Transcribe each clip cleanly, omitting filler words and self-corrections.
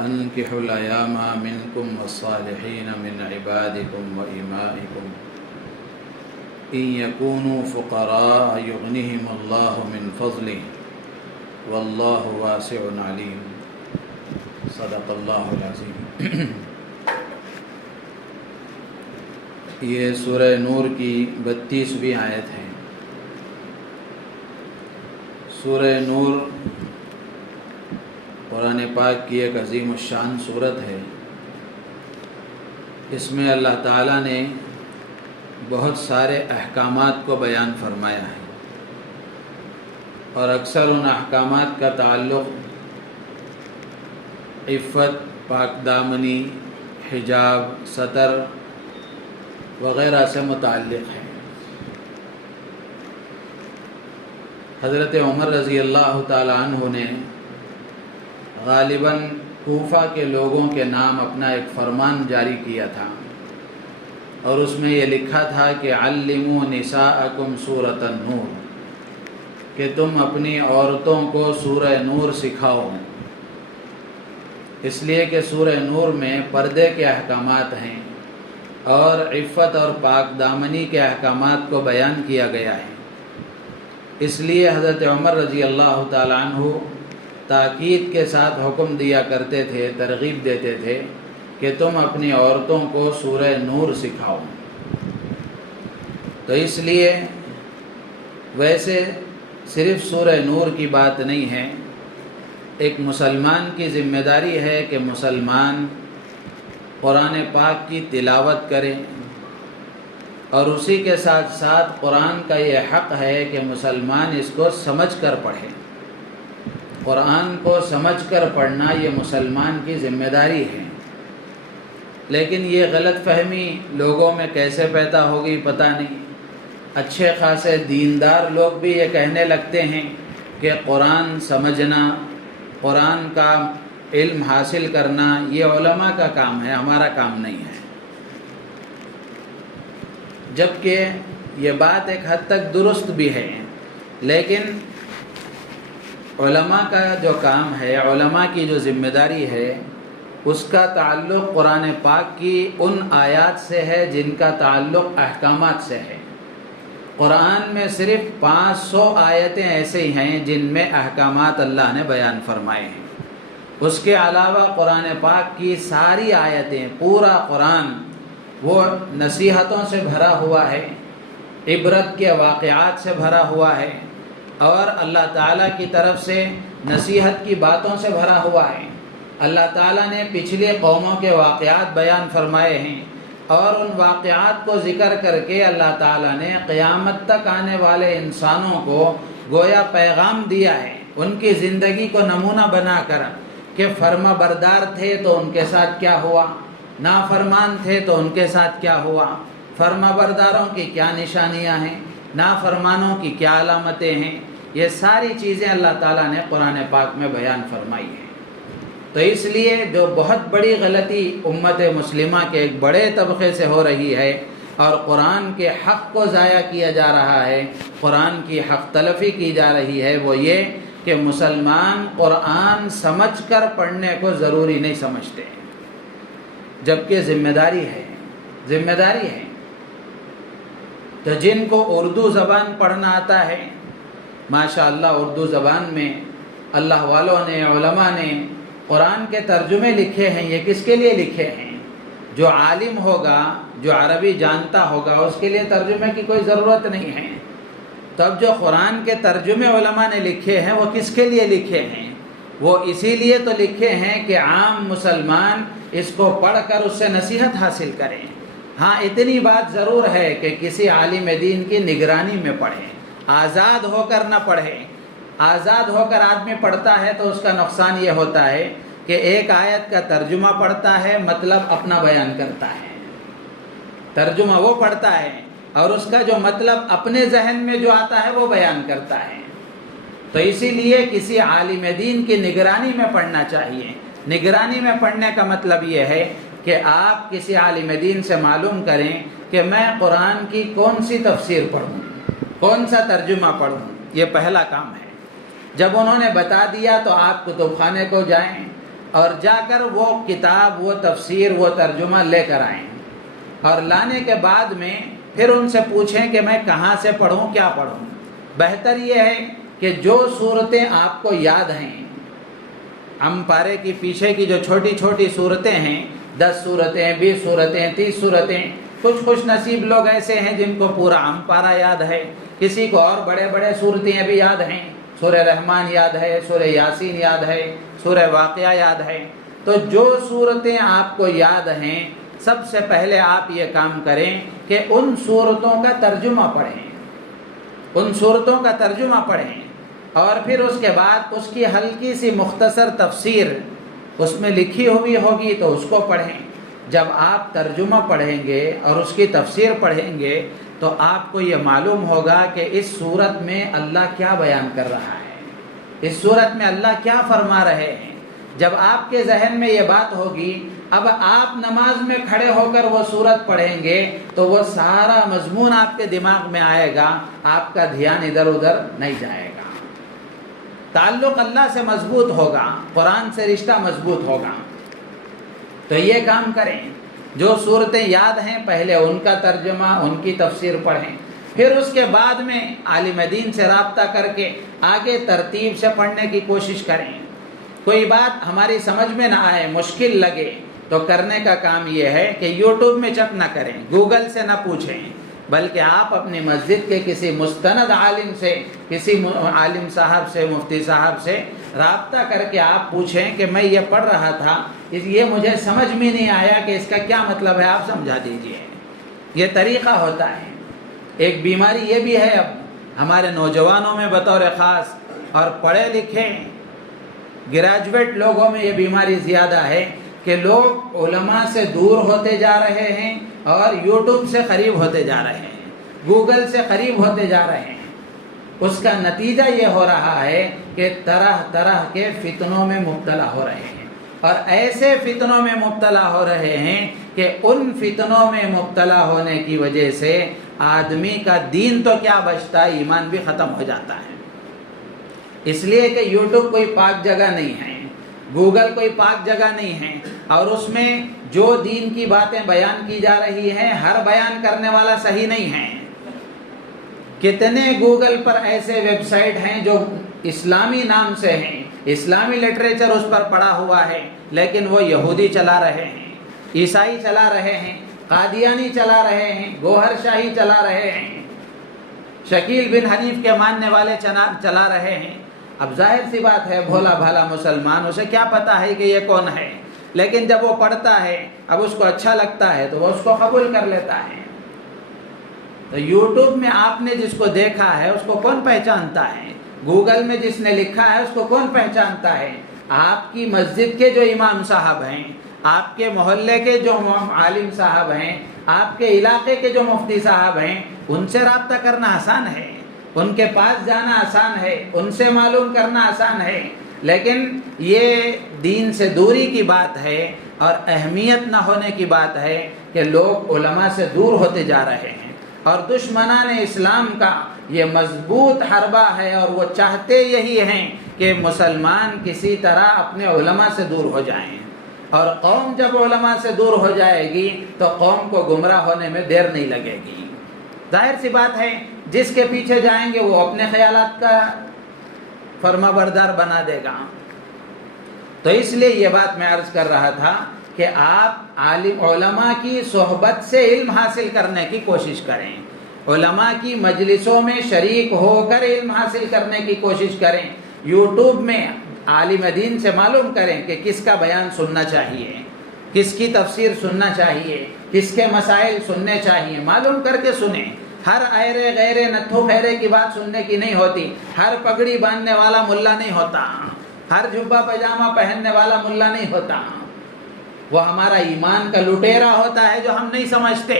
وأنكحوا الأيام منكم والصالحين من عبادكم وإمائكم إن يكونوا فقراء يغنهم الله من فضله والله واسع عليم صدق اللہ العظیم۔ یہ سورہ نور کی 32ویں آیت ہے۔ سورہ نور قرآن پاک کی ایک عظیم الشان سورت ہے۔ اس میں اللہ تعالیٰ نے بہت سارے احکامات کو بیان فرمایا ہے، اور اکثر ان احکامات کا تعلق عفت، پاک دامنی، حجاب، ستر وغیرہ سے متعلق ہے۔ حضرت عمر رضی اللہ تعالی عنہ نے غالباً کوفہ کے لوگوں کے نام اپنا ایک فرمان جاری کیا تھا، اور اس میں یہ لکھا تھا کہ علموا نساءکم سورۃ النور، کہ تم اپنی عورتوں کو سورہ نور سکھاؤ، اس لیے کہ سورہ نور میں پردے کے احکامات ہیں اور عفت اور پاک دامنی کے احکامات کو بیان کیا گیا ہے۔ اس لیے حضرت عمر رضی اللہ تعالی عنہ تاکید کے ساتھ حکم دیا کرتے تھے، ترغیب دیتے تھے کہ تم اپنی عورتوں کو سورہ نور سکھاؤ۔ تو اس لیے ویسے صرف سورہ نور کی بات نہیں ہے، ایک مسلمان کی ذمہ داری ہے کہ مسلمان قرآن پاک کی تلاوت کرے، اور اسی کے ساتھ ساتھ قرآن کا یہ حق ہے کہ مسلمان اس کو سمجھ کر پڑھے۔ قرآن کو سمجھ کر پڑھنا یہ مسلمان کی ذمہ داری ہے۔ لیکن یہ غلط فہمی لوگوں میں کیسے پیدا ہوگی پتہ نہیں۔ اچھے خاصے دیندار لوگ بھی یہ کہنے لگتے ہیں کہ قرآن سمجھنا، قرآن کا علم حاصل کرنا یہ علماء کا کام ہے، ہمارا کام نہیں ہے۔ جبکہ یہ بات ایک حد تک درست بھی ہے، لیکن علماء کا جو کام ہے، علماء کی جو ذمہ داری ہے، اس کا تعلق قرآن پاک کی ان آیات سے ہے جن کا تعلق احکامات سے ہے۔ قرآن میں صرف 500 آیتیں ایسے ہیں جن میں احکامات اللہ نے بیان فرمائے ہیں۔ اس کے علاوہ قرآن پاک کی ساری آیتیں، پورا قرآن وہ نصیحتوں سے بھرا ہوا ہے، عبرت کے واقعات سے بھرا ہوا ہے، اور اللہ تعالیٰ کی طرف سے نصیحت کی باتوں سے بھرا ہوا ہے۔ اللہ تعالیٰ نے پچھلی قوموں کے واقعات بیان فرمائے ہیں، اور ان واقعات کو ذکر کر کے اللہ تعالیٰ نے قیامت تک آنے والے انسانوں کو گویا پیغام دیا ہے، ان کی زندگی کو نمونہ بنا کر کہ فرما بردار تھے تو ان کے ساتھ کیا ہوا، نافرمان تھے تو ان کے ساتھ کیا ہوا، فرما برداروں کی کیا نشانیاں ہیں، نافرمانوں کی کیا علامتیں ہیں۔ یہ ساری چیزیں اللہ تعالیٰ نے قرآن پاک میں بیان فرمائی ہیں۔ تو اس لیے جو بہت بڑی غلطی امت مسلمہ کے ایک بڑے طبقے سے ہو رہی ہے، اور قرآن کے حق کو ضائع کیا جا رہا ہے، قرآن کی حق تلفی کی جا رہی ہے، وہ یہ کہ مسلمان قرآن سمجھ کر پڑھنے کو ضروری نہیں سمجھتے، جبکہ ذمہ داری ہے، ذمہ داری ہے۔ تو جن کو اردو زبان پڑھنا آتا ہے، ماشاءاللہ اردو زبان میں اللہ والوں نے، علماء نے قرآن کے ترجمے لکھے ہیں۔ یہ کس کے لیے لکھے ہیں؟ جو عالم ہوگا، جو عربی جانتا ہوگا، اس کے لیے ترجمے کی کوئی ضرورت نہیں ہے۔ تب جو قرآن کے ترجمے علماء نے لکھے ہیں وہ کس کے لیے لکھے ہیں؟ وہ اسی لیے تو لکھے ہیں کہ عام مسلمان اس کو پڑھ کر اس سے نصیحت حاصل کریں۔ ہاں اتنی بات ضرور ہے کہ کسی عالم دین کی نگرانی میں پڑھیں، آزاد ہو کر نہ پڑھیں۔ آزاد ہو کر آدمی پڑھتا ہے تو اس کا نقصان یہ ہوتا ہے کہ ایک آیت کا ترجمہ پڑھتا ہے، مطلب اپنا بیان کرتا ہے۔ ترجمہ وہ پڑھتا ہے اور اس کا جو مطلب اپنے ذہن میں جو آتا ہے وہ بیان کرتا ہے۔ تو اسی لیے کسی عالم دین کی نگرانی میں پڑھنا چاہیے۔ نگرانی میں پڑھنے کا مطلب یہ ہے کہ آپ کسی عالم دین سے معلوم کریں کہ میں قرآن کی کون سی تفسیر پڑھوں، کون سا ترجمہ پڑھوں۔ یہ پہلا کام ہے۔ جب انہوں نے بتا دیا تو آپ کتب خانے کو جائیں، اور جا کر وہ کتاب، وہ تفسیر، وہ ترجمہ لے کر آئیں، اور لانے کے بعد میں پھر ان سے پوچھیں کہ میں کہاں سے پڑھوں، کیا پڑھوں۔ بہتر یہ ہے کہ جو صورتیں آپ کو یاد ہیں، ہم پارے کی پیچھے کی جو چھوٹی چھوٹی صورتیں ہیں، 10 صورتیں، 20 صورتیں، 30 صورتیں، کچھ خوش نصیب لوگ ایسے ہیں جن کو پورا ہم پارا یاد ہے، کسی کو اور بڑے بڑے صورتیں بھی یاد ہیں، سورہ رحمان یاد ہے، سورہ یاسین یاد ہے، سورہ واقعہ یاد ہے۔ تو جو صورتیں آپ کو یاد ہیں، سب سے پہلے آپ یہ کام کریں کہ ان صورتوں کا ترجمہ پڑھیں، ان صورتوں کا ترجمہ پڑھیں، اور پھر اس کے بعد اس کی ہلکی سی مختصر تفسیر اس میں لکھی ہوئی ہوگی تو اس کو پڑھیں۔ جب آپ ترجمہ پڑھیں گے اور اس کی تفسیر پڑھیں گے تو آپ کو یہ معلوم ہوگا کہ اس صورت میں اللہ کیا بیان کر رہا ہے، اس صورت میں اللہ کیا فرما رہے ہیں۔ جب آپ کے ذہن میں یہ بات ہوگی، اب آپ نماز میں کھڑے ہو کر وہ صورت پڑھیں گے تو وہ سارا مضمون آپ کے دماغ میں آئے گا، آپ کا دھیان ادھر ادھر نہیں جائے گا، تعلق اللہ سے مضبوط ہوگا، قرآن سے رشتہ مضبوط ہوگا۔ تو یہ کام کریں، جو صورتیں یاد ہیں پہلے ان کا ترجمہ، ان کی تفسیر پڑھیں، پھر اس کے بعد میں عالم دین سے رابطہ کر کے آگے ترتیب سے پڑھنے کی کوشش کریں۔ کوئی بات ہماری سمجھ میں نہ آئے، مشکل لگے، تو کرنے کا کام یہ ہے کہ یوٹیوب میں چیک نہ کریں، گوگل سے نہ پوچھیں، بلکہ آپ اپنی مسجد کے کسی مستند عالم سے، کسی عالم صاحب سے، مفتی صاحب سے رابطہ کر کے آپ پوچھیں کہ میں یہ پڑھ رہا تھا، یہ مجھے سمجھ میں نہیں آیا کہ اس کا کیا مطلب ہے، آپ سمجھا دیجئے۔ یہ طریقہ ہوتا ہے۔ ایک بیماری یہ بھی ہے اب ہمارے نوجوانوں میں بطور خاص، اور پڑھے لکھے گریجویٹ لوگوں میں یہ بیماری زیادہ ہے کہ لوگ علماء سے دور ہوتے جا رہے ہیں اور یوٹیوب سے قریب ہوتے جا رہے ہیں، گوگل سے قریب ہوتے جا رہے ہیں۔ اس کا نتیجہ یہ ہو رہا ہے کہ طرح طرح کے فتنوں میں مبتلا ہو رہے ہیں، اور ایسے فتنوں میں مبتلا ہو رہے ہیں کہ ان فتنوں میں مبتلا ہونے کی وجہ سے آدمی کا دین تو کیا بچتا ہے، ایمان بھی ختم ہو جاتا ہے۔ اس لیے کہ یوٹیوب کوئی پاک جگہ نہیں ہے، گوگل کوئی پاک جگہ نہیں ہے، اور اس میں جو دین کی باتیں بیان کی جا رہی ہیں ہر بیان کرنے والا صحیح نہیں ہے۔ کتنے گوگل پر ایسے ویب سائٹ ہیں جو اسلامی نام سے ہیں، اسلامی لٹریچر اس پر پڑا ہوا ہے، لیکن وہ یہودی چلا رہے ہیں، عیسائی چلا رہے ہیں، قادیانی چلا رہے ہیں، گوہر شاہی چلا رہے ہیں، شکیل بن حنیف کے ماننے والے چلا رہے ہیں۔ اب ظاہر سی بات ہے، بھولا بھالا مسلمان، اسے کیا پتا ہے کہ یہ کون ہے، لیکن جب وہ پڑھتا ہے، اب اس کو اچھا لگتا ہے تو وہ اس کو قبول کر لیتا ہے۔ تو یوٹیوب میں آپ نے جس کو دیکھا ہے اس کو کون پہچانتا ہے، گوگل میں جس نے لکھا ہے اس کو کون پہچانتا ہے؟ آپ کی مسجد کے جو امام صاحب ہیں، آپ کے محلے کے جو عالم صاحب ہیں، آپ کے علاقے کے جو مفتی صاحب ہیں، ان سے رابطہ کرنا آسان ہے، ان کے پاس جانا آسان ہے، ان سے معلوم کرنا آسان ہے، لیکن یہ دین سے دوری کی بات ہے اور اہمیت نہ ہونے کی بات ہے کہ لوگ علماء سے دور ہوتے جا رہے ہیں، اور دشمنان اسلام کا یہ مضبوط حربہ ہے، اور وہ چاہتے یہی ہیں کہ مسلمان کسی طرح اپنے علماء سے دور ہو جائیں، اور قوم جب علماء سے دور ہو جائے گی تو قوم کو گمراہ ہونے میں دیر نہیں لگے گی۔ ظاہر سی بات ہے، جس کے پیچھے جائیں گے وہ اپنے خیالات کا فرما بردار بنا دے گا۔ تو اس لیے یہ بات میں عرض کر رہا تھا کہ آپ عالم علماء کی صحبت سے علم حاصل کرنے کی کوشش کریں، علماء کی مجلسوں میں شریک ہو کر علم حاصل کرنے کی کوشش کریں، یوٹیوب میں عالم دین سے معلوم کریں کہ کس کا بیان سننا چاہیے، کس کی تفسیر سننا چاہیے، کس کے مسائل سننے چاہیے، معلوم کر کے سنیں۔ ہر ایرے غیرے نتھو خیرے کی بات سننے کی نہیں ہوتی، ہر پگڑی باندھنے والا ملا نہیں ہوتا، ہر جبہ پاجامہ پہننے والا ملا نہیں ہوتا، وہ ہمارا ایمان کا لٹیرا ہوتا ہے جو ہم نہیں سمجھتے،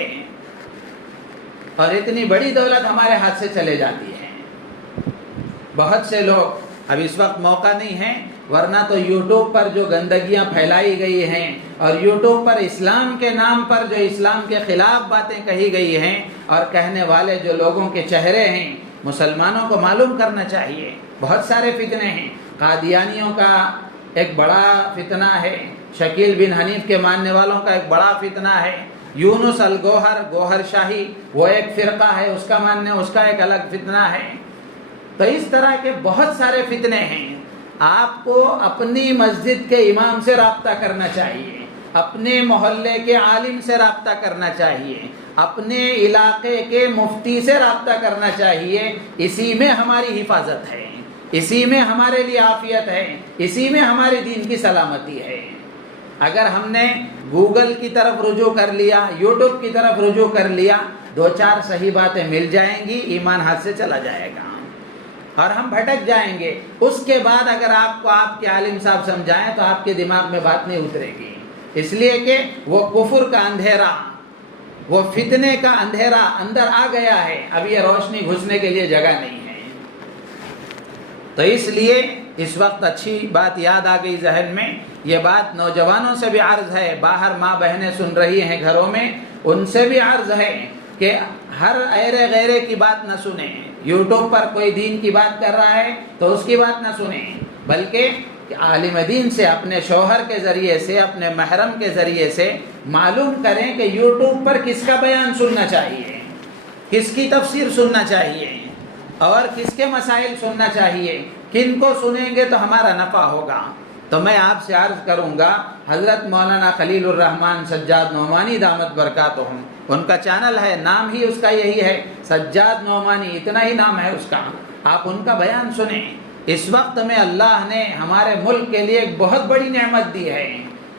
اور اتنی بڑی دولت ہمارے ہاتھ سے چلے جاتی ہے۔ بہت سے لوگ، اب اس وقت موقع نہیں ہے، ورنہ تو یوٹیوب پر جو گندگیاں پھیلائی گئی ہیں، اور یوٹیوب پر اسلام کے نام پر جو اسلام کے خلاف باتیں کہی گئی ہیں، اور کہنے والے جو لوگوں کے چہرے ہیں، مسلمانوں کو معلوم کرنا چاہیے۔ بہت سارے فتنے ہیں، قادیانیوں کا ایک بڑا فتنہ ہے، شکیل بن حنیف کے ماننے والوں کا ایک بڑا فتنہ ہے، یونس الگوہر گوہر شاہی وہ ایک فرقہ ہے، اس کا ماننے اس کا ایک الگ فتنہ ہے۔ تو اس طرح کے بہت سارے فتنے ہیں۔ آپ کو اپنی مسجد کے امام سے رابطہ کرنا چاہیے، اپنے محلے کے عالم سے رابطہ کرنا چاہیے، اپنے علاقے کے مفتی سے رابطہ کرنا چاہیے۔ اسی میں ہماری حفاظت ہے، اسی میں ہمارے لیے عافیت ہے، اسی میں ہمارے دین کی سلامتی ہے۔ اگر ہم نے گوگل کی طرف رجوع کر لیا، یوٹیوب کی طرف رجوع کر لیا، 2-4 صحیح باتیں مل جائیں گی، ایمان ہاتھ سے چلا جائے گا اور ہم بھٹک جائیں گے۔ اس کے بعد اگر آپ کو آپ کے عالم صاحب سمجھائیں تو آپ کے دماغ میں بات نہیں اترے گی، اس لیے کہ وہ کفر کا اندھیرا، وہ فتنے کا اندھیرا اندر آ گیا ہے، اب یہ روشنی گھسنے کے لیے جگہ نہیں ہے۔ تو اس لیے اس وقت اچھی بات یاد آ گئی ذہن میں، یہ بات نوجوانوں سے بھی عرض ہے، باہر ماں بہنیں سن رہی ہیں گھروں میں، ان سے بھی عرض ہے کہ ہر ایرے غیرے کی بات نہ سنیں۔ یوٹیوب پر کوئی دین کی بات کر رہا ہے تو اس کی بات نہ سنیں، بلکہ عالم دین سے، اپنے شوہر کے ذریعے سے، اپنے محرم کے ذریعے سے معلوم کریں کہ یوٹیوب پر کس کا بیان سننا چاہیے، کس کی تفسیر سننا چاہیے اور کس کے مسائل سننا چاہیے، کن کو سنیں گے تو ہمارا نفع ہوگا۔ تو میں آپ سے عرض کروں گا، حضرت مولانا خلیل الرحمن سجاد نعمانی دامت برکاتہم، ان کا چینل ہے، نام ہی اس کا یہی ہے، سجاد نعمانی، اتنا ہی نام ہے اس کا، آپ ان کا بیان سنیں۔ اس وقت میں اللہ نے ہمارے ملک کے لیے ایک بہت بڑی نعمت دی ہے،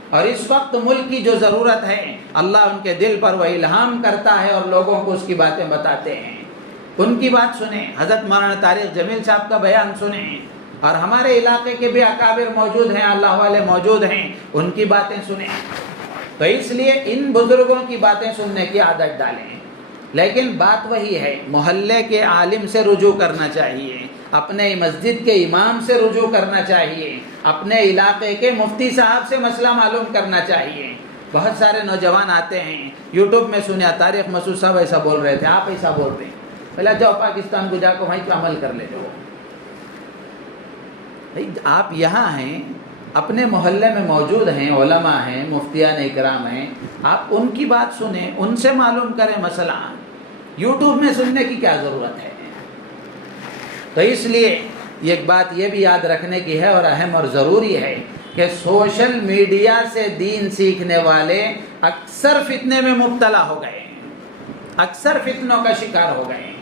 اور اس وقت ملک کی جو ضرورت ہے اللہ ان کے دل پر وہ الہام کرتا ہے اور لوگوں کو اس کی باتیں بتاتے ہیں، ان کی بات سنیں۔ حضرت مولانا طارق جمیل صاحب کا بیان سنیں، اور ہمارے علاقے کے بھی اکابر موجود ہیں، اللہ والے موجود ہیں، ان کی باتیں سنیں۔ تو اس لیے ان بزرگوں کی باتیں سننے کی عادت ڈالیں، لیکن بات وہی ہے، محلے کے عالم سے رجوع کرنا چاہیے، اپنے مسجد کے امام سے رجوع کرنا چاہیے، اپنے علاقے کے مفتی صاحب سے مسئلہ معلوم کرنا چاہیے۔ بہت سارے نوجوان آتے ہیں، یوٹیوب میں سنیا طارق مسعود صاحب ایسا بول رہے تھے، آپ ایسا بول رہے ہیں، پہلے جاؤ پاکستان کو جا کے وہیں پہ عمل کر لے جاؤ۔ آپ یہاں ہیں، اپنے محلے میں موجود ہیں، علماء ہیں، مفتیان اکرام ہیں، آپ ان کی بات سنیں، ان سے معلوم کریں مسئلہ، یوٹیوب میں سننے کی کیا ضرورت ہے؟ تو اس لیے ایک بات یہ بھی یاد رکھنے کی ہے اور اہم اور ضروری ہے کہ سوشل میڈیا سے دین سیکھنے والے اکثر فتنے میں مبتلا ہو گئے، اکثر فتنوں کا شکار ہو گئے۔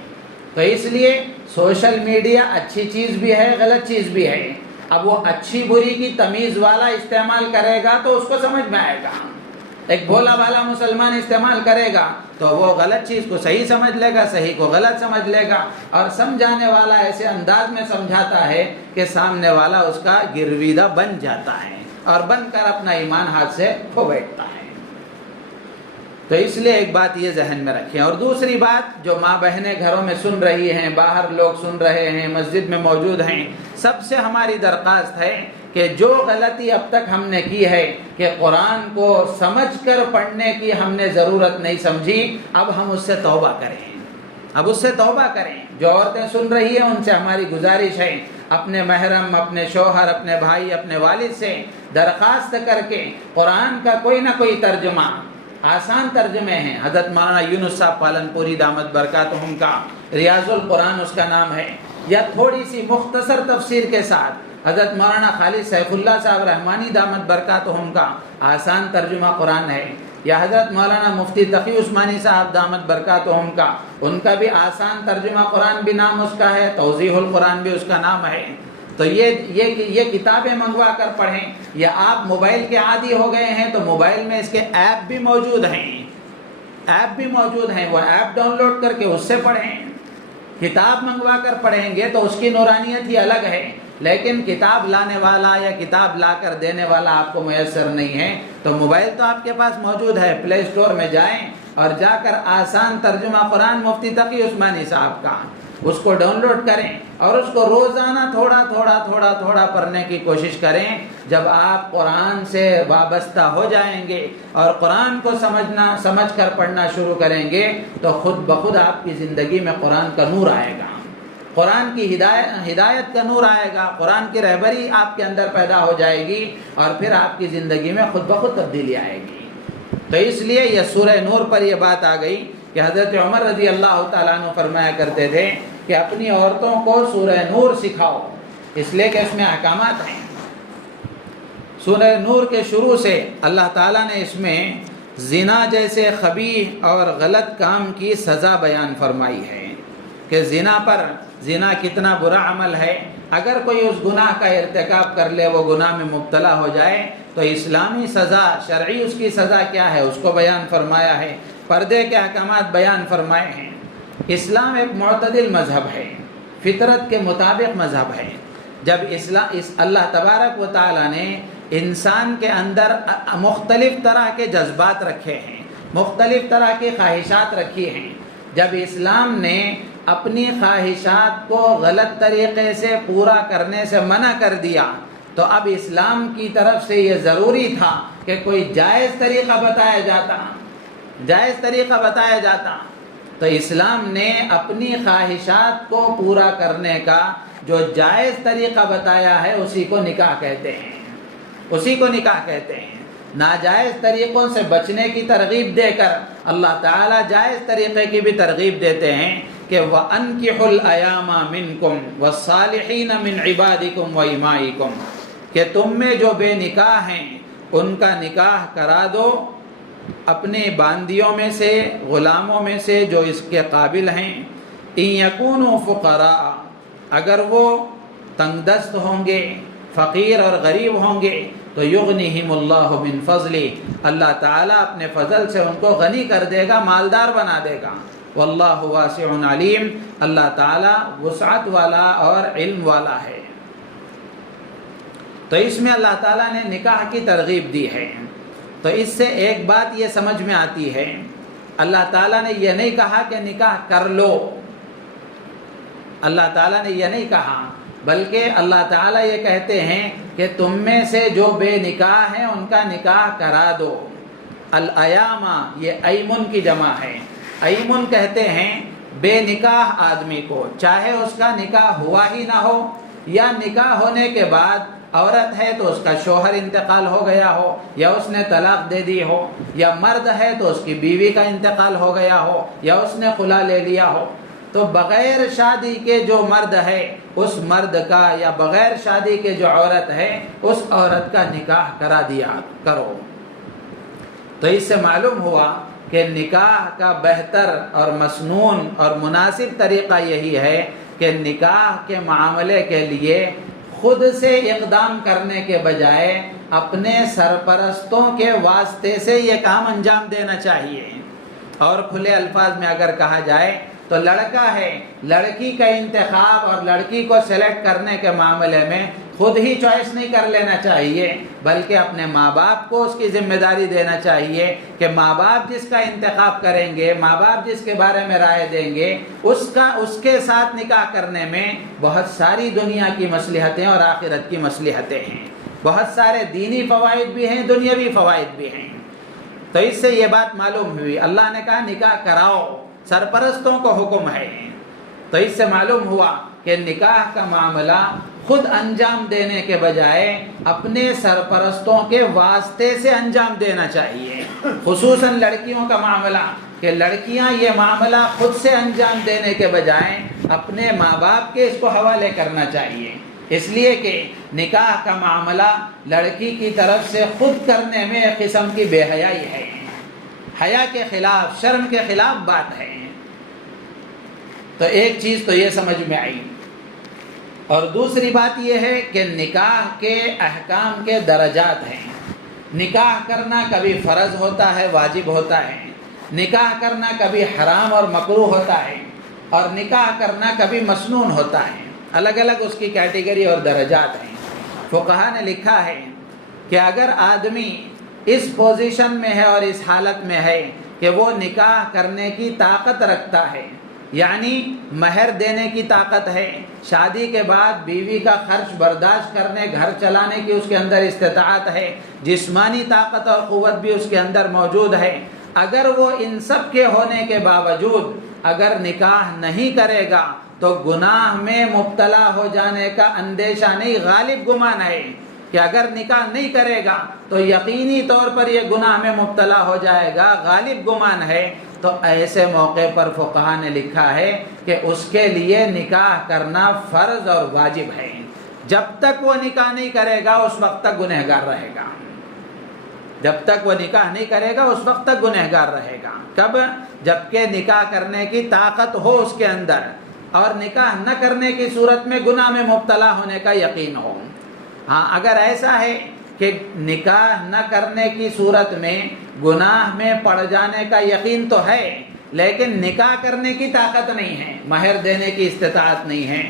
تو اس لیے سوشل میڈیا اچھی چیز بھی ہے، غلط چیز بھی ہے۔ اب وہ اچھی بری کی تمیز والا استعمال کرے گا تو اس کو سمجھ میں آئے گا، ایک بھولا بھالا مسلمان استعمال کرے گا تو وہ غلط چیز کو صحیح سمجھ لے گا، صحیح کو غلط سمجھ لے گا، اور سمجھانے والا ایسے انداز میں سمجھاتا ہے کہ سامنے والا اس کا گرویدہ بن جاتا ہے اور بن کر اپنا ایمان ہاتھ سے کھو بیٹھتا ہے۔ تو اس لیے ایک بات یہ ذہن میں رکھیں۔ اور دوسری بات، جو ماں بہنیں گھروں میں سن رہی ہیں، باہر لوگ سن رہے ہیں، مسجد میں موجود ہیں، سب سے ہماری درخواست ہے کہ جو غلطی اب تک ہم نے کی ہے کہ قرآن کو سمجھ کر پڑھنے کی ہم نے ضرورت نہیں سمجھی، اب ہم اس سے توبہ کریں، اب اس سے توبہ کریں۔ جو عورتیں سن رہی ہیں ان سے ہماری گزارش ہے، اپنے محرم، اپنے شوہر، اپنے بھائی، اپنے والد سے درخواست کر کے قرآن کا کوئی نہ کوئی ترجمہ، آسان ترجمے ہیں، حضرت مولانا یونس صاحب پالن پوری دامت برکاتہم کا ریاض القرآن اس کا نام ہے، یا تھوڑی سی مختصر تفسیر کے ساتھ حضرت مولانا خالد سیف اللہ صاحب رحمانی دامت برکاتہم کا آسان ترجمہ قرآن ہے، یا حضرت مولانا مفتی تقی عثمانی صاحب دامت برکاتہم کا، ان کا بھی آسان ترجمہ قرآن بھی نام اس کا ہے، توضیح القرآن بھی اس کا نام ہے۔ تو یہ کتابیں منگوا کر پڑھیں، یا آپ موبائل کے عادی ہو گئے ہیں تو موبائل میں اس کے ایپ بھی موجود ہیں، ایپ بھی موجود ہیں، وہ ایپ ڈاؤن لوڈ کر کے اس سے پڑھیں۔ کتاب منگوا کر پڑھیں گے تو اس کی نورانیت ہی الگ ہے، لیکن کتاب لانے والا یا کتاب لا کر دینے والا آپ کو میسر نہیں ہے، تو موبائل تو آپ کے پاس موجود ہے، پلے اسٹور میں جائیں اور جا کر آسان ترجمہ قرآن مفتی تقی عثمانی صاحب کا اس کو ڈاؤن لوڈ کریں اور اس کو روزانہ تھوڑا تھوڑا پڑھنے کی کوشش کریں۔ جب آپ قرآن سے وابستہ ہو جائیں گے اور قرآن کو سمجھ کر پڑھنا شروع کریں گے تو خود بخود آپ کی زندگی میں قرآن کا نور آئے گا، قرآن کی ہدایت کا نور آئے گا، قرآن کی رہبری آپ کے اندر پیدا ہو جائے گی، اور پھر آپ کی زندگی میں خود بخود تبدیلی آئے گی۔ تو اس لیے یہ سورہ نور پر یہ بات آ گئی کہ حضرت عمر رضی اللہ تعالیٰ عنہ فرمایا کرتے تھے کہ اپنی عورتوں کو سورہ نور سکھاؤ، اس لیے کہ اس میں احکامات ہیں۔ سورہ نور کے شروع سے اللہ تعالیٰ نے اس میں زنا جیسے قبیح اور غلط کام کی سزا بیان فرمائی ہے کہ زنا کتنا برا عمل ہے، اگر کوئی اس گناہ کا ارتکاب کر لے، وہ گناہ میں مبتلا ہو جائے، تو اسلامی سزا، شرعی اس کی سزا کیا ہے اس کو بیان فرمایا ہے، پردے کے احکامات بیان فرمائے ہیں۔ اسلام ایک معتدل مذہب ہے، فطرت کے مطابق مذہب ہے۔ جب اللہ تبارک و تعالیٰ نے انسان کے اندر مختلف طرح کے جذبات رکھے ہیں، مختلف طرح کی خواہشات رکھی ہیں، جب اسلام نے اپنی خواہشات کو غلط طریقے سے پورا کرنے سے منع کر دیا، تو اب اسلام کی طرف سے یہ ضروری تھا کہ کوئی جائز طریقہ بتایا جاتا۔ تو اسلام نے اپنی خواہشات کو پورا کرنے کا جو جائز طریقہ بتایا ہے اسی کو نکاح کہتے ہیں۔ ناجائز طریقوں سے بچنے کی ترغیب دے کر اللہ تعالیٰ جائز طریقے کی بھی ترغیب دیتے ہیں کہ وَأَنْكِحُوا الْأَيَامَ مِنْكُمْ وَالصَّالِحِينَ مِنْ عِبَادِكُمْ وَإِمَائِكُمْ، کہ تم میں جو بے نکاح ہیں ان کا نکاح کرا دو، اپنے باندیوں میں سے، غلاموں میں سے جو اس کے قابل ہیں۔ إِن يَكُونُوا فُقَرَاءَ، اگر وہ تنگ دست ہوں گے، فقیر اور غریب ہوں گے، تو یغنیہم اللہ من فضلہ، اللہ تعالیٰ اپنے فضل سے ان کو غنی کر دے گا، مالدار بنا دے گا۔ واللہ واسع علیم، اللہ تعالیٰ وسعت والا اور علم والا ہے۔ تو اس میں اللہ تعالیٰ نے نکاح کی ترغیب دی ہے۔ تو اس سے ایک بات یہ سمجھ میں آتی ہے، اللہ تعالیٰ نے یہ نہیں کہا کہ نکاح کر لو، اللہ تعالیٰ نے یہ نہیں کہا، بلکہ اللہ تعالیٰ یہ کہتے ہیں کہ تم میں سے جو بے نکاح ہیں ان کا نکاح کرا دو۔ الایام، یہ ایمن کی جمع ہے۔ ایمن کہتے ہیں بے نکاح آدمی کو، چاہے اس کا نکاح ہوا ہی نہ ہو، یا نکاح ہونے کے بعد عورت ہے تو اس کا شوہر انتقال ہو گیا ہو، یا اس نے طلاق دے دی ہو، یا مرد ہے تو اس کی بیوی کا انتقال ہو گیا ہو، یا اس نے خلا لے لیا ہو، تو بغیر شادی کے جو مرد ہے اس مرد کا، یا بغیر شادی کے جو عورت ہے اس عورت کا نکاح کرا دیا کرو۔ تو اس سے معلوم ہوا کہ نکاح کا بہتر اور مسنون اور مناسب طریقہ یہی ہے کہ نکاح کے معاملے کے لیے خود سے اقدام کرنے کے بجائے اپنے سرپرستوں کے واسطے سے یہ کام انجام دینا چاہیے۔ اور کھلے الفاظ میں اگر کہا جائے تو لڑکا ہے، لڑکی کا انتخاب اور لڑکی کو سلیکٹ کرنے کے معاملے میں خود ہی چوائس نہیں کر لینا چاہیے، بلکہ اپنے ماں باپ کو اس کی ذمہ داری دینا چاہیے کہ ماں باپ جس کا انتخاب کریں گے، ماں باپ جس کے بارے میں رائے دیں گے، اس کے ساتھ نکاح کرنے میں بہت ساری دنیا کی مصلحتیں اور آخرت کی مصلحتیں ہیں، بہت سارے دینی فوائد بھی ہیں، دنیاوی فوائد بھی ہیں۔ تو اس سے یہ بات معلوم ہوئی، اللہ نے کہا نکاح کراؤ، سرپرستوں کو حکم ہے۔ تو اس سے معلوم ہوا کہ نکاح کا معاملہ خود انجام دینے کے بجائے اپنے سرپرستوں کے واسطے سے انجام دینا چاہیے، خصوصاً لڑکیوں کا معاملہ، کہ لڑکیاں یہ معاملہ خود سے انجام دینے کے بجائے اپنے ماں باپ کے اس کو حوالے کرنا چاہیے، اس لیے کہ نکاح کا معاملہ لڑکی کی طرف سے خود کرنے میں ایک قسم کی بے حیائی ہے، حیا کے خلاف، شرم کے خلاف بات ہے۔ تو ایک چیز تو یہ سمجھ میں آئی، اور دوسری بات یہ ہے کہ نکاح کے احکام کے درجات ہیں۔ نکاح کرنا کبھی فرض ہوتا ہے، واجب ہوتا ہے، نکاح کرنا کبھی حرام اور مکروہ ہوتا ہے، اور نکاح کرنا کبھی مسنون ہوتا ہے، الگ الگ اس کی کیٹیگری اور درجات ہیں۔ فقہا نے لکھا ہے کہ اگر آدمی اس پوزیشن میں ہے اور اس حالت میں ہے کہ وہ نکاح کرنے کی طاقت رکھتا ہے، یعنی مہر دینے کی طاقت ہے، شادی کے بعد بیوی کا خرچ برداشت کرنے، گھر چلانے کی اس کے اندر استطاعت ہے، جسمانی طاقت اور قوت بھی اس کے اندر موجود ہے، اگر وہ ان سب کے ہونے کے باوجود اگر نکاح نہیں کرے گا تو گناہ میں مبتلا ہو جانے کا اندیشہ نہیں، غالب گمان ہے کہ اگر نکاح نہیں کرے گا تو یقینی طور پر یہ گناہ میں مبتلا ہو جائے گا، غالب گمان ہے، تو ایسے موقع پر فقہا نے لکھا ہے کہ اس کے لیے نکاح کرنا فرض اور واجب ہے۔ جب تک وہ نکاح نہیں کرے گا اس وقت تک گنہگار رہے گا، جب تک وہ نکاح نہیں کرے گا اس وقت تک گنہگار رہے گا۔ کب؟ جبکہ نکاح کرنے کی طاقت ہو اس کے اندر، اور نکاح نہ کرنے کی صورت میں گناہ میں مبتلا ہونے کا یقین ہو۔ ہاں اگر ایسا ہے کہ نکاح نہ کرنے کی صورت میں گناہ میں پڑ جانے کا یقین تو ہے لیکن نکاح کرنے کی طاقت نہیں ہے، مہر دینے کی استطاعت نہیں ہے،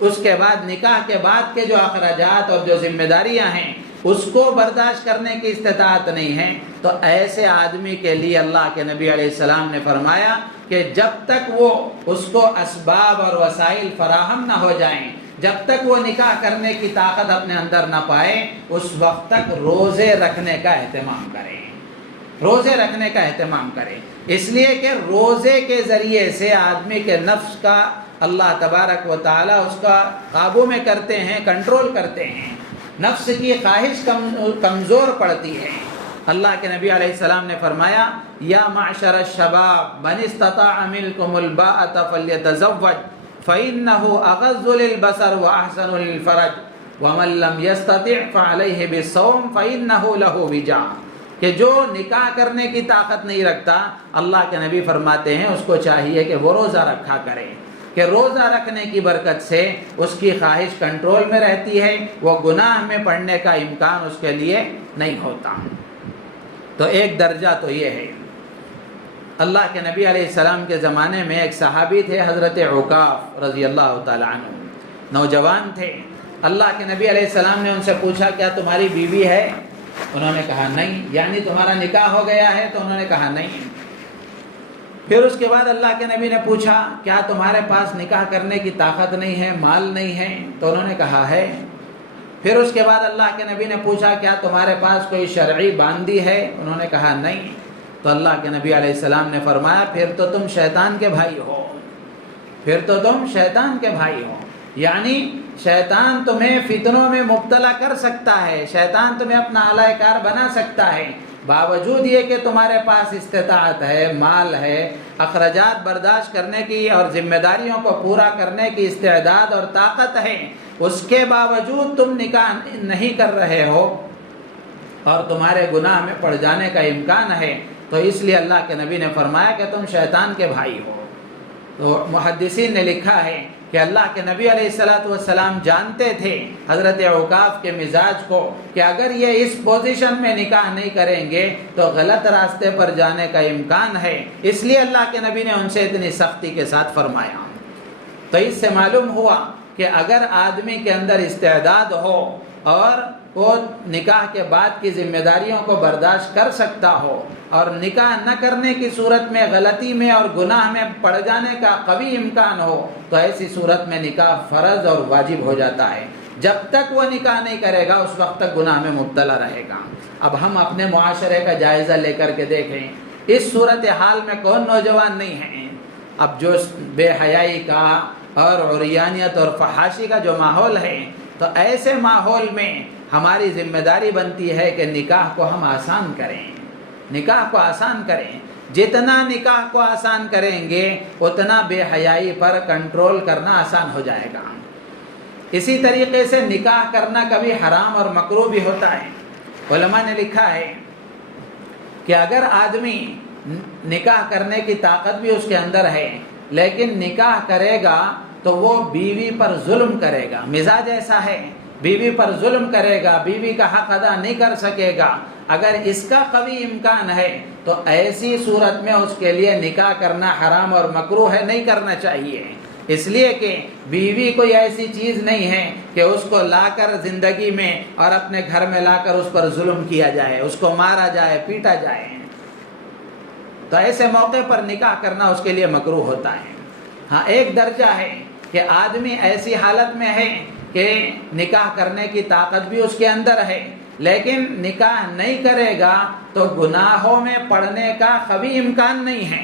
اس کے بعد نکاح کے بعد کے جو اخراجات اور جو ذمہ داریاں ہیں اس کو برداشت کرنے کی استطاعت نہیں ہے، تو ایسے آدمی کے لیے اللہ کے نبی علیہ السلام نے فرمایا کہ جب تک وہ اس کو اسباب اور وسائل فراہم نہ ہو جائیں، جب تک وہ نکاح کرنے کی طاقت اپنے اندر نہ پائے، اس وقت تک روزے رکھنے کا اہتمام کریں، روزے رکھنے کا اہتمام کریں، اس لیے کہ روزے کے ذریعے سے آدمی کے نفس کا اللہ تبارک و تعالی اس کا قابو میں کرتے ہیں، کنٹرول کرتے ہیں، نفس کی خواہش کمزور پڑتی ہے۔ اللہ کے نبی علیہ السلام نے فرمایا یا معشر الشباب من استطاع منکم الباءۃ فلیتزوج فإنه اغض للبصر واحسن للفرج ومن لم يستطع فعليه بالصوم فإنه له وجاء، کہ جو نکاح کرنے کی طاقت نہیں رکھتا، اللہ کے نبی فرماتے ہیں اس کو چاہیے کہ وہ روزہ رکھا کرے، کہ روزہ رکھنے کی برکت سے اس کی خواہش کنٹرول میں رہتی ہے، وہ گناہ میں پڑنے کا امکان اس کے لیے نہیں ہوتا۔ تو ایک درجہ تو یہ ہے۔ اللہ کے نبی علیہ السلام کے زمانے میں ایک صحابی تھے حضرت عکاف رضی اللہ تعالی عنہ، نوجوان تھے۔ اللہ کے نبی علیہ السلام نے ان سے پوچھا کیا تمہاری بیوی ہے؟ انہوں نے کہا نہیں، یعنی تمہارا نکاح ہو گیا ہے؟ تو انہوں نے کہا نہیں۔ پھر اس کے بعد اللہ کے نبی نے پوچھا کیا تمہارے پاس نکاح کرنے کی طاقت نہیں ہے، مال نہیں ہے؟ تو انہوں نے کہا ہے۔ پھر اس کے بعد اللہ کے نبی نے پوچھا کیا تمہارے پاس کوئی شرعی باندی ہے؟ انہوں نے کہا نہیں۔ تو اللہ کے نبی علیہ السلام نے فرمایا پھر تو تم شیطان کے بھائی ہو، پھر تو تم شیطان کے بھائی ہو، یعنی شیطان تمہیں فتنوں میں مبتلا کر سکتا ہے، شیطان تمہیں اپنا اعلی کار بنا سکتا ہے، باوجود یہ کہ تمہارے پاس استطاعت ہے، مال ہے، اخراجات برداشت کرنے کی اور ذمہ داریوں کو پورا کرنے کی استعداد اور طاقت ہے، اس کے باوجود تم نکاح نہیں کر رہے ہو اور تمہارے گناہ میں پڑ جانے کا امکان ہے، تو اس لیے اللہ کے نبی نے فرمایا کہ تم شیطان کے بھائی ہو۔ تو محدثین نے لکھا ہے کہ اللہ کے نبی علیہ السلام جانتے تھے حضرت عکاف کے مزاج کو کہ اگر یہ اس پوزیشن میں نکاح نہیں کریں گے تو غلط راستے پر جانے کا امکان ہے، اس لیے اللہ کے نبی نے ان سے اتنی سختی کے ساتھ فرمایا۔ تو اس سے معلوم ہوا کہ اگر آدمی کے اندر استعداد ہو اور وہ نکاح کے بعد کی ذمہ داریوں کو برداشت کر سکتا ہو اور نکاح نہ کرنے کی صورت میں غلطی میں اور گناہ میں پڑ جانے کا قوی امکان ہو، تو ایسی صورت میں نکاح فرض اور واجب ہو جاتا ہے۔ جب تک وہ نکاح نہیں کرے گا اس وقت تک گناہ میں مبتلا رہے گا۔ اب ہم اپنے معاشرے کا جائزہ لے کر کے دیکھیں، اس صورتحال میں کون نوجوان نہیں ہے؟ اب جو بے حیائی کا اور عریانیت اور فحاشی کا جو ماحول ہے، تو ایسے ماحول میں ہماری ذمہ داری بنتی ہے کہ نکاح کو ہم آسان کریں، نکاح کو آسان کریں۔ جتنا نکاح کو آسان کریں گے اتنا بے حیائی پر کنٹرول کرنا آسان ہو جائے گا۔ اسی طریقے سے نکاح کرنا کبھی حرام اور مکروہ بھی ہوتا ہے۔ علماء نے لکھا ہے کہ اگر آدمی نکاح کرنے کی طاقت بھی اس کے اندر ہے لیکن نکاح کرے گا تو وہ بیوی پر ظلم کرے گا، مزاج ایسا ہے، بیوی پر ظلم کرے گا، بیوی کا حق ادا نہیں کر سکے گا، اگر اس کا قوی امکان ہے تو ایسی صورت میں اس کے لیے نکاح کرنا حرام اور مکروہ ہے، نہیں کرنا چاہیے، اس لیے کہ بیوی کوئی ایسی چیز نہیں ہے کہ اس کو لا کر زندگی میں اور اپنے گھر میں لا کر اس پر ظلم کیا جائے، اس کو مارا جائے، پیٹا جائے، تو ایسے موقع پر نکاح کرنا اس کے لیے مکروہ ہوتا ہے۔ ہاں ایک درجہ ہے کہ آدمی ایسی حالت میں ہے کہ نکاح کرنے کی طاقت بھی اس کے اندر ہے لیکن نکاح نہیں کرے گا تو گناہوں میں پڑنے کا قوی امکان نہیں ہے،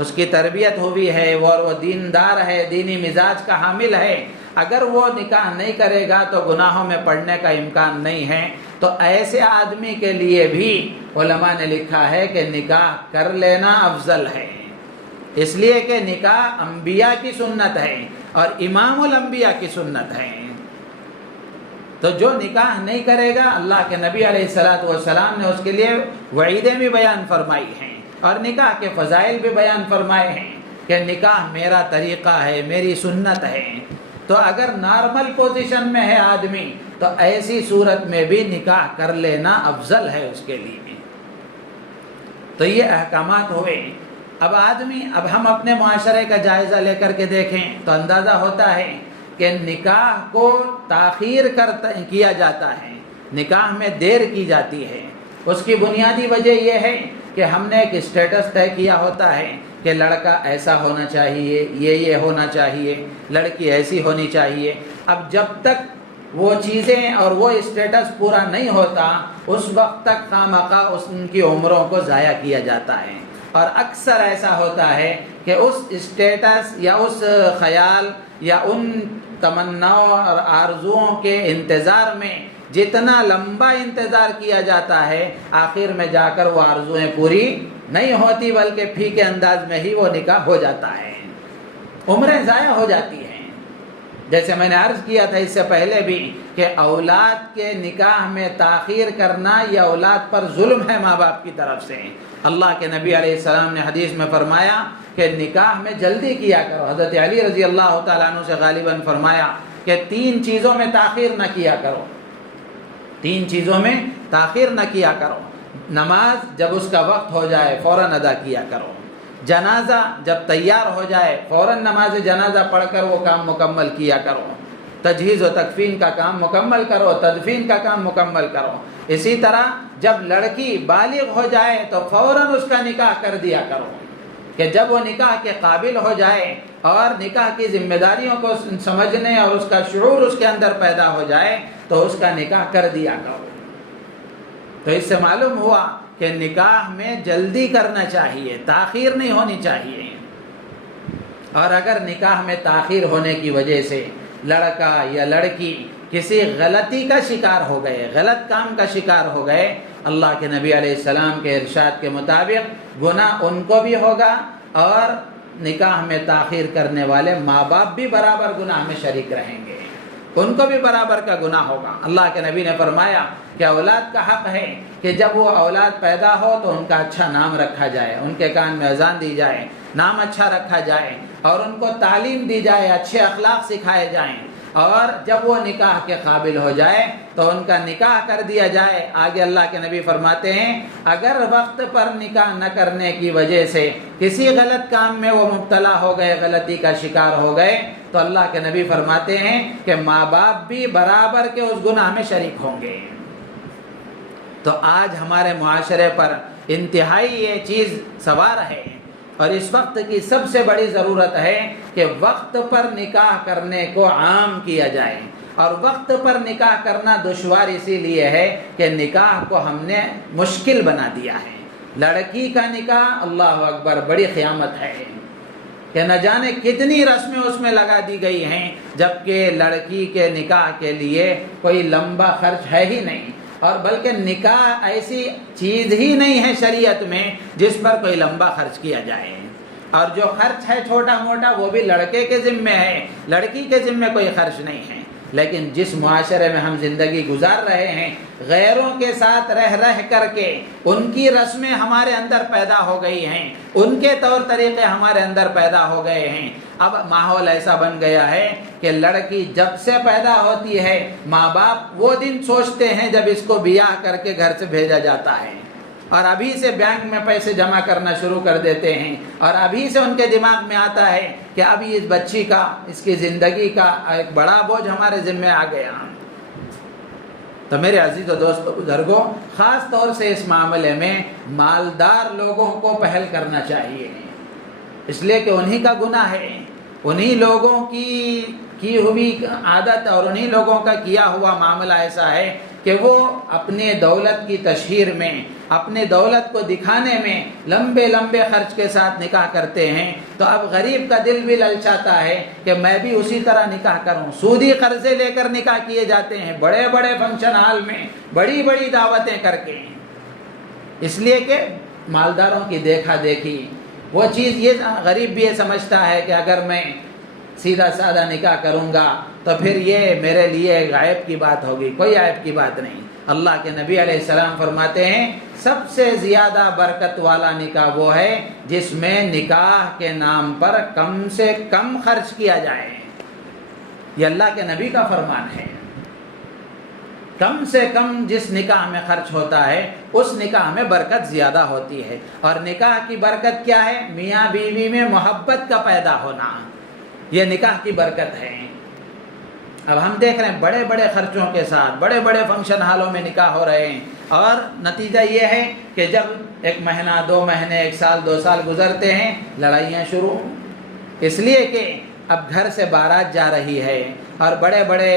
اس کی تربیت ہوئی ہے اور وہ دیندار ہے، دینی مزاج کا حامل ہے، اگر وہ نکاح نہیں کرے گا تو گناہوں میں پڑنے کا امکان نہیں ہے۔ تو ایسے آدمی کے لیے بھی علماء نے لکھا ہے کہ نکاح کر لینا افضل ہے، اس لیے کہ نکاح انبیاء کی سنت ہے اور امام الانبیاء کی سنت ہے۔ تو جو نکاح نہیں کرے گا، اللہ کے نبی علیہ السلام نے اس کے لیے وعیدیں بھی بیان فرمائی ہیں اور نکاح کے فضائل بھی بیان فرمائے ہیں کہ نکاح میرا طریقہ ہے، میری سنت ہے۔ تو اگر نارمل پوزیشن میں ہے آدمی تو ایسی صورت میں بھی نکاح کر لینا افضل ہے اس کے لیے۔ تو یہ احکامات ہوئے۔ اب ہم اپنے معاشرے کا جائزہ لے کر کے دیکھیں تو اندازہ ہوتا ہے کہ نکاح کو تاخیر کیا جاتا ہے، نکاح میں دیر کی جاتی ہے۔ اس کی بنیادی وجہ یہ ہے کہ ہم نے ایک اسٹیٹس طے کیا ہوتا ہے کہ لڑکا ایسا ہونا چاہیے، یہ ہونا چاہیے، لڑکی ایسی ہونی چاہیے۔ اب جب تک وہ چیزیں اور وہ اسٹیٹس پورا نہیں ہوتا، اس وقت تک خواہ ان کی عمروں کو ضائع کیا جاتا ہے۔ اور اکثر ایسا ہوتا ہے کہ اس اسٹیٹس یا اس خیال یا ان تمناؤں اور آرزوؤں کے انتظار میں جتنا لمبا انتظار کیا جاتا ہے، آخر میں جا کر وہ آرزویں پوری نہیں ہوتی، بلکہ پھیکے انداز میں ہی وہ نکاح ہو جاتا ہے، عمریں ضائع ہو جاتی ہیں۔ جیسے میں نے عرض کیا تھا اس سے پہلے بھی کہ اولاد کے نکاح میں تاخیر کرنا یہ اولاد پر ظلم ہے ماں باپ کی طرف سے۔ اللہ کے نبی علیہ السلام نے حدیث میں فرمایا کہ نکاح میں جلدی کیا کرو۔ حضرت علی رضی اللہ تعالیٰ عنہ سے غالباً فرمایا کہ 3 چیزوں میں تاخیر نہ کیا کرو، 3 چیزوں میں تاخیر نہ کیا کرو۔ نماز جب اس کا وقت ہو جائے فوراً ادا کیا کرو، جنازہ جب تیار ہو جائے فوراً نماز جنازہ پڑھ کر وہ کام مکمل کیا کرو، تجہیز و تکفین کا کام مکمل کرو، تدفین کا کام مکمل کرو۔ اسی طرح جب لڑکی بالغ ہو جائے تو فوراً اس کا نکاح کر دیا کرو، کہ جب وہ نکاح کے قابل ہو جائے اور نکاح کی ذمہ داریوں کو سمجھنے اور اس کا شعور اس کے اندر پیدا ہو جائے تو اس کا نکاح کر دیا کرو۔ تو اس سے معلوم ہوا کہ نکاح میں جلدی کرنا چاہیے، تاخیر نہیں ہونی چاہیے۔ اور اگر نکاح میں تاخیر ہونے کی وجہ سے لڑکا یا لڑکی کسی غلطی کا شکار ہو گئے، غلط کام کا شکار ہو گئے، اللہ کے نبی علیہ السلام کے ارشاد کے مطابق گناہ ان کو بھی ہوگا اور نکاح میں تاخیر کرنے والے ماں باپ بھی برابر گناہ میں شریک رہیں گے، ان کو بھی برابر کا گناہ ہوگا۔ اللہ کے نبی نے فرمایا کہ اولاد کا حق ہے کہ جب وہ اولاد پیدا ہو تو ان کا اچھا نام رکھا جائے، ان کے کان میں اذان دی جائے، نام اچھا رکھا جائے اور ان کو تعلیم دی جائے، اچھے اخلاق سکھائے جائیں، اور جب وہ نکاح کے قابل ہو جائے تو ان کا نکاح کر دیا جائے۔ آگے اللہ کے نبی فرماتے ہیں اگر وقت پر نکاح نہ کرنے کی وجہ سے کسی غلط کام میں وہ مبتلا ہو گئے، غلطی کا شکار ہو گئے، تو اللہ کے نبی فرماتے ہیں کہ ماں باپ بھی برابر کے اس گناہ میں شریک ہوں گے۔ تو آج ہمارے معاشرے پر انتہائی یہ چیز سوار ہے اور اس وقت کی سب سے بڑی ضرورت ہے کہ وقت پر نکاح کرنے کو عام کیا جائے۔ اور وقت پر نکاح کرنا دشوار اسی لیے ہے کہ نکاح کو ہم نے مشکل بنا دیا ہے۔ لڑکی کا نکاح اللہ اکبر بڑی قیامت ہے کہ نہ جانے کتنی رسمیں اس میں لگا دی گئی ہیں، جبکہ لڑکی کے نکاح کے لیے کوئی لمبا خرچ ہے ہی نہیں، اور بلکہ نکاح ایسی چیز ہی نہیں ہے شریعت میں جس پر کوئی لمبا خرچ کیا جائے، اور جو خرچ ہے چھوٹا موٹا وہ بھی لڑکے کے ذمے ہے، لڑکی کے ذمے کوئی خرچ نہیں ہے۔ لیکن جس معاشرے میں ہم زندگی گزار رہے ہیں، غیروں کے ساتھ رہ کر کے ان کی رسمیں ہمارے اندر پیدا ہو گئی ہیں، ان کے طور طریقے ہمارے اندر پیدا ہو گئے ہیں۔ اب ماحول ایسا بن گیا ہے کہ لڑکی جب سے پیدا ہوتی ہے ماں باپ وہ دن سوچتے ہیں جب اس کو بیاہ کر کے گھر سے بھیجا جاتا ہے، اور ابھی سے بینک میں پیسے جمع کرنا شروع کر دیتے ہیں، اور ابھی سے ان کے دماغ میں آتا ہے کہ ابھی اس بچی کا، اس کی زندگی کا ایک بڑا بوجھ ہمارے ذمہ آ گیا۔ تو میرے عزیز و دوستو بزرگوں، خاص طور سے اس معاملے میں مالدار لوگوں کو پہل کرنا چاہیے، اس لیے کہ انہی کا گناہ ہے، انہی لوگوں کی ہوئی عادت اور انہی لوگوں کا کیا ہوا معاملہ ایسا ہے کہ وہ اپنے دولت کی تشہیر میں اپنی دولت کو دکھانے میں لمبے لمبے خرچ کے ساتھ نکاح کرتے ہیں، تو اب غریب کا دل بھی للچاتا ہے کہ میں بھی اسی طرح نکاح کروں۔ سودی قرضے لے کر نکاح کیے جاتے ہیں، بڑے بڑے فنکشن ہال میں بڑی بڑی دعوتیں کر کے، اس لیے کہ مالداروں کی دیکھا دیکھی وہ چیز، یہ غریب بھی یہ سمجھتا ہے کہ اگر میں سیدھا سادہ نکاح کروں گا تو پھر یہ میرے لیے عیب کی بات ہوگی۔ کوئی عیب کی بات نہیں۔ اللہ کے نبی علیہ السلام فرماتے ہیں سب سے زیادہ برکت والا نکاح وہ ہے جس میں نکاح کے نام پر کم سے کم خرچ کیا جائے۔ یہ اللہ کے نبی کا فرمان ہے۔ کم سے کم جس نکاح میں خرچ ہوتا ہے اس نکاح میں برکت زیادہ ہوتی ہے۔ اور نکاح کی برکت کیا ہے؟ میاں بیوی میں محبت کا پیدا ہونا، یہ نکاح کی برکت ہے۔ اب ہم دیکھ رہے ہیں بڑے بڑے خرچوں کے ساتھ بڑے بڑے فنکشن ہالوں میں نکاح ہو رہے ہیں، اور نتیجہ یہ ہے کہ جب 1 مہینہ 2 مہینے 1 سال 2 سال گزرتے ہیں لڑائیاں شروع، اس لیے کہ اب گھر سے بارات جا رہی ہے اور بڑے بڑے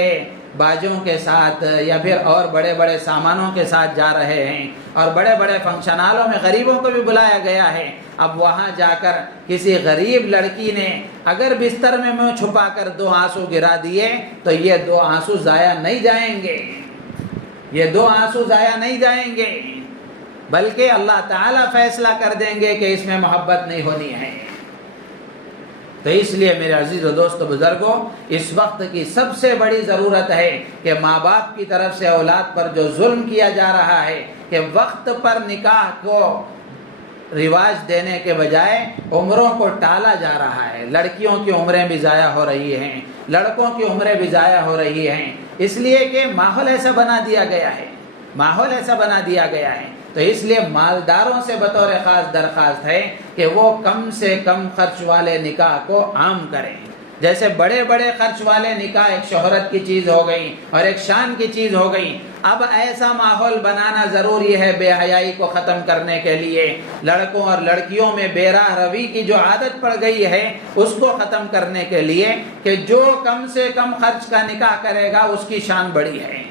باجوں کے ساتھ یا پھر اور بڑے بڑے سامانوں کے ساتھ جا رہے ہیں، اور بڑے بڑے فنکشن ہالوں میں غریبوں کو بھی بلایا گیا ہے۔ اب وہاں جا کر کسی غریب لڑکی نے اگر بستر میں منہ چھپا کر 2 آنسو گرا دیے تو یہ 2 آنسو ضائع نہیں جائیں گے، یہ 2 آنسو ضائع نہیں جائیں گے، بلکہ اللہ تعالیٰ فیصلہ کر دیں گے کہ اس میں محبت نہیں ہونی ہے۔ تو اس لیے میرے عزیز و دوست و بزرگوں، اس وقت کی سب سے بڑی ضرورت ہے کہ ماں باپ کی طرف سے اولاد پر جو ظلم کیا جا رہا ہے کہ وقت پر نکاح کو رواج دینے کے بجائے عمروں کو ٹالا جا رہا ہے۔ لڑکیوں کی عمریں بھی ضائع ہو رہی ہیں، لڑکوں کی عمریں بھی ضائع ہو رہی ہیں، اس لیے کہ ماحول ایسا بنا دیا گیا ہے، ماحول ایسا بنا دیا گیا ہے۔ تو اس لیے مالداروں سے بطور خاص درخواست ہے کہ وہ کم سے کم خرچ والے نکاح کو عام کریں۔ جیسے بڑے بڑے خرچ والے نکاح ایک شہرت کی چیز ہو گئی اور ایک شان کی چیز ہو گئی، اب ایسا ماحول بنانا ضروری ہے بے حیائی کو ختم کرنے کے لیے، لڑکوں اور لڑکیوں میں بے راہ روی کی جو عادت پڑ گئی ہے اس کو ختم کرنے کے لیے کہ جو کم سے کم خرچ کا نکاح کرے گا اس کی شان بڑی ہے۔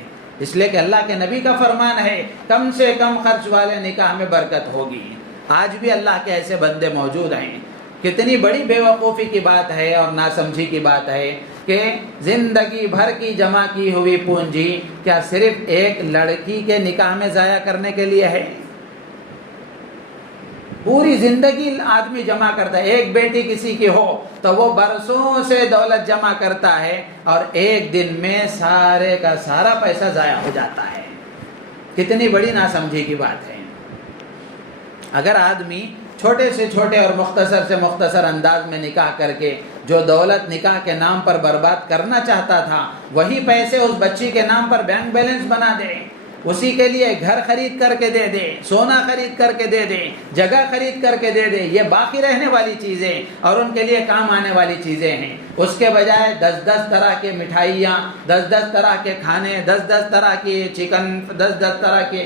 اس لیے کہ اللہ کے نبی کا فرمان ہے کم سے کم خرچ والے نکاح میں برکت ہوگی۔ آج بھی اللہ کے ایسے بندے موجود ہیں۔ کتنی بڑی بے وقوفی کی بات ہے اور ناسمجھی کی بات ہے کہ زندگی بھر کی جمع کی ہوئی پونجی کیا صرف ایک لڑکی کے نکاح میں ضائع کرنے کے لیے ہے؟ پوری زندگی آدمی جمع کرتا ہے، ایک بیٹی کسی کی ہو تو وہ برسوں سے دولت جمع کرتا ہے اور ایک دن میں سارے کا سارا پیسہ ضائع ہو جاتا ہے۔ کتنی بڑی ناسمجھی کی بات ہے۔ اگر آدمی چھوٹے سے چھوٹے اور مختصر سے مختصر انداز میں نکاح کر کے جو دولت نکاح کے نام پر برباد کرنا چاہتا تھا وہی پیسے اس بچی کے نام پر بینک بیلنس بنا دے، اسی کے لیے گھر خرید کر کے دے دے، سونا خرید کر کے دے دے، جگہ خرید کر کے دے دے، یہ باقی رہنے والی چیزیں اور ان کے لیے کام آنے والی چیزیں ہیں، اس کے بجائے 10 طرح کے مٹھائیاں، 10 طرح کے کھانے، 10 طرح کی چکن، 10 طرح کی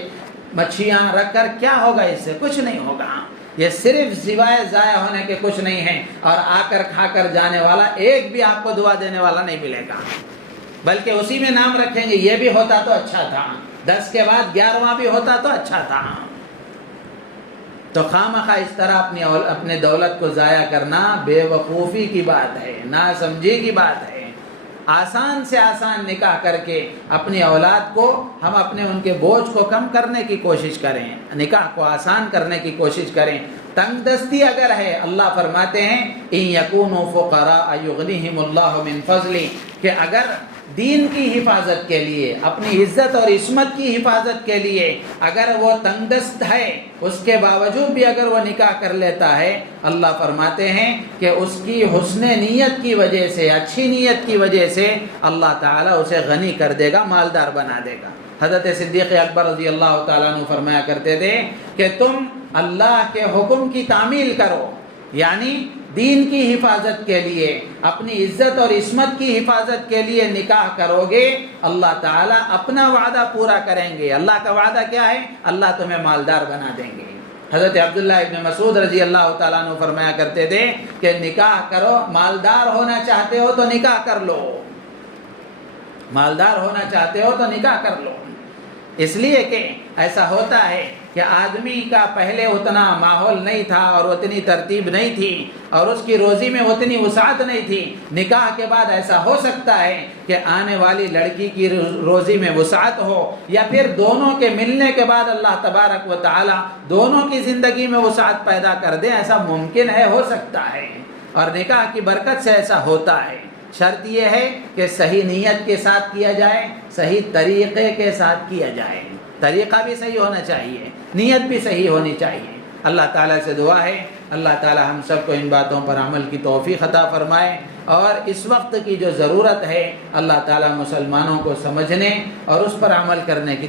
مچھیاں رکھ کر کیا ہوگا؟ اس سے کچھ نہیں ہوگا۔ یہ صرف سوائے ضائع ہونے کے کچھ نہیں ہے، اور آ کر کھا کر جانے والا ایک بھی آپ کو دعا دینے والا نہیں ملے گا، بلکہ اسی میں نام رکھیں گے یہ بھی ہوتا تو اچھا تھا، 10 کے بعد 11واں بھی ہوتا تو اچھا تھا۔ تو خواہ اس طرح اپنے دولت کو ضائع کرنا بے وقوفی کی بات ہے، ناسمجھی کی بات ہے۔ آسان سے آسان نکاح کر کے اپنی اولاد کو ہم ان کے بوجھ کو کم کرنے کی کوشش کریں، نکاح کو آسان کرنے کی کوشش کریں۔ تنگ دستی اگر ہے، اللہ فرماتے ہیں ان یکونوا فقراء یغنیہم اللہ من فضلہ، کہ اگر دین کی حفاظت کے لیے، اپنی عزت اور عصمت کی حفاظت کے لیے اگر وہ تنگ دست ہے، اس کے باوجود بھی اگر وہ نکاح کر لیتا ہے، اللہ فرماتے ہیں کہ اس کی حسن نیت کی وجہ سے، اچھی نیت کی وجہ سے اللہ تعالیٰ اسے غنی کر دے گا، مالدار بنا دے گا۔ حضرت صدیق اکبر رضی اللہ تعالیٰ عنہ فرمایا کرتے تھے کہ تم اللہ کے حکم کی تعمیل کرو، یعنی دین کی حفاظت کے لیے، اپنی عزت اور عصمت کی حفاظت کے لیے نکاح کرو گے، اللہ تعالیٰ اپنا وعدہ پورا کریں گے۔ اللہ کا وعدہ کیا ہے؟ اللہ تمہیں مالدار بنا دیں گے۔ حضرت عبداللہ ابن مسعود رضی اللہ تعالیٰ عنہ فرمایا کرتے تھے کہ نکاح کرو، مالدار ہونا چاہتے ہو تو نکاح کر لو، مالدار ہونا چاہتے ہو تو نکاح کر لو۔ اس لیے کہ ایسا ہوتا ہے کہ آدمی کا پہلے اتنا ماحول نہیں تھا اور اتنی ترتیب نہیں تھی اور اس کی روزی میں اتنی وسعت نہیں تھی، نکاح کے بعد ایسا ہو سکتا ہے کہ آنے والی لڑکی کی روزی میں وسعت ہو، یا پھر دونوں کے ملنے کے بعد اللہ تبارک و تعالی دونوں کی زندگی میں وسعت پیدا کر دے، ایسا ممکن ہے، ہو سکتا ہے، اور نکاح کی برکت سے ایسا ہوتا ہے۔ شرط یہ ہے کہ صحیح نیت کے ساتھ کیا جائے، صحیح طریقے کے ساتھ کیا جائے، طریقہ بھی صحیح ہونا چاہیے، نیت بھی صحیح ہونی چاہیے۔ اللہ تعالیٰ سے دعا ہے اللہ تعالیٰ ہم سب کو ان باتوں پر عمل کی توفیق عطا فرمائے، اور اس وقت کی جو ضرورت ہے اللہ تعالیٰ مسلمانوں کو سمجھنے اور اس پر عمل کرنے کی